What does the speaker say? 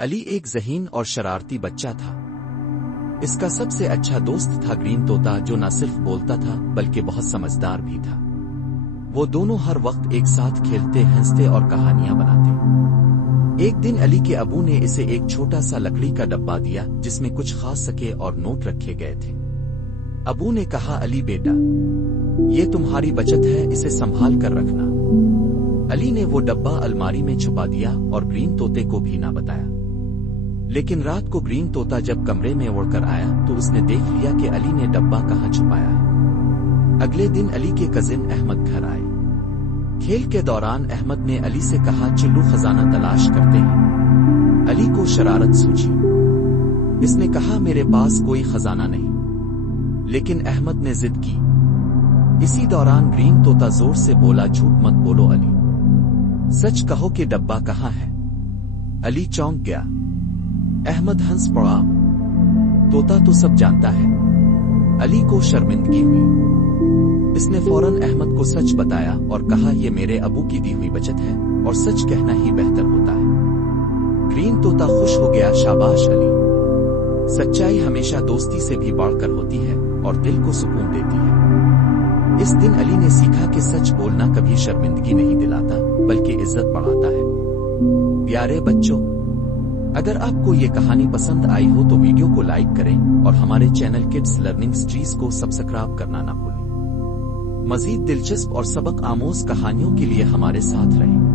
علی ایک ذہین اور شرارتی بچہ تھا۔ اس کا سب سے اچھا دوست تھا گرین طوطا، جو نہ صرف بولتا تھا بلکہ بہت سمجھدار بھی تھا۔ وہ دونوں ہر وقت ایک ساتھ کھیلتے، ہنستے اور کہانیاں بناتے۔ ایک دن علی کے ابو نے اسے ایک چھوٹا سا لکڑی کا ڈبہ دیا جس میں کچھ خاص سکے اور نوٹ رکھے گئے تھے۔ ابو نے کہا، علی بیٹا، یہ تمہاری بچت ہے، اسے سنبھال کر رکھنا۔ علی نے وہ ڈبہ الماری میں چھپا دیا اور گرین طوطے کو بھی نہ بتایا۔ لیکن رات کو گرین طوطا جب کمرے میں اڑ کر آیا تو اس نے دیکھ لیا کہ علی نے ڈبہ کہاں چھپایا ہے۔ اگلے دن علی کے کزن احمد گھر آئے۔ کھیل کے دوران احمد نے علی سے کہا، چلو خزانہ تلاش کرتے ہیں۔ علی کو شرارت سوچی۔ اس نے کہا، میرے پاس کوئی خزانہ نہیں۔ لیکن احمد نے ضد کی۔ اسی دوران گرین طوطا زور سے بولا، جھوٹ مت بولو علی، سچ کہو کہ ڈبہ کہاں ہے۔ علی چونک گیا۔ احمد ہنس پڑا، طوطا تو سب جانتا ہے۔ علی کو شرمندگی ہوئی۔ اس نے فوراً احمد کو سچ بتایا اور کہا، یہ میرے ابو کی دی ہوئی بچت ہے اور سچ کہنا ہی بہتر ہوتا ہے۔ گرین طوطا خوش ہو گیا، شاباش علی، سچائی ہمیشہ دوستی سے بھی بڑھ کر ہوتی ہے اور دل کو سکون دیتی ہے۔ اس دن علی نے سیکھا کہ سچ بولنا کبھی شرمندگی نہیں دلاتا بلکہ عزت بڑھاتا ہے۔ پیارے بچوں، اگر آپ کو یہ کہانی پسند آئی ہو تو ویڈیو کو لائک کریں اور ہمارے چینل کڈس لرننگ سٹریز کو سبسکرائب کرنا نہ بھولیں۔ مزید دلچسپ اور سبق آموز کہانیوں کے لیے ہمارے ساتھ رہیں۔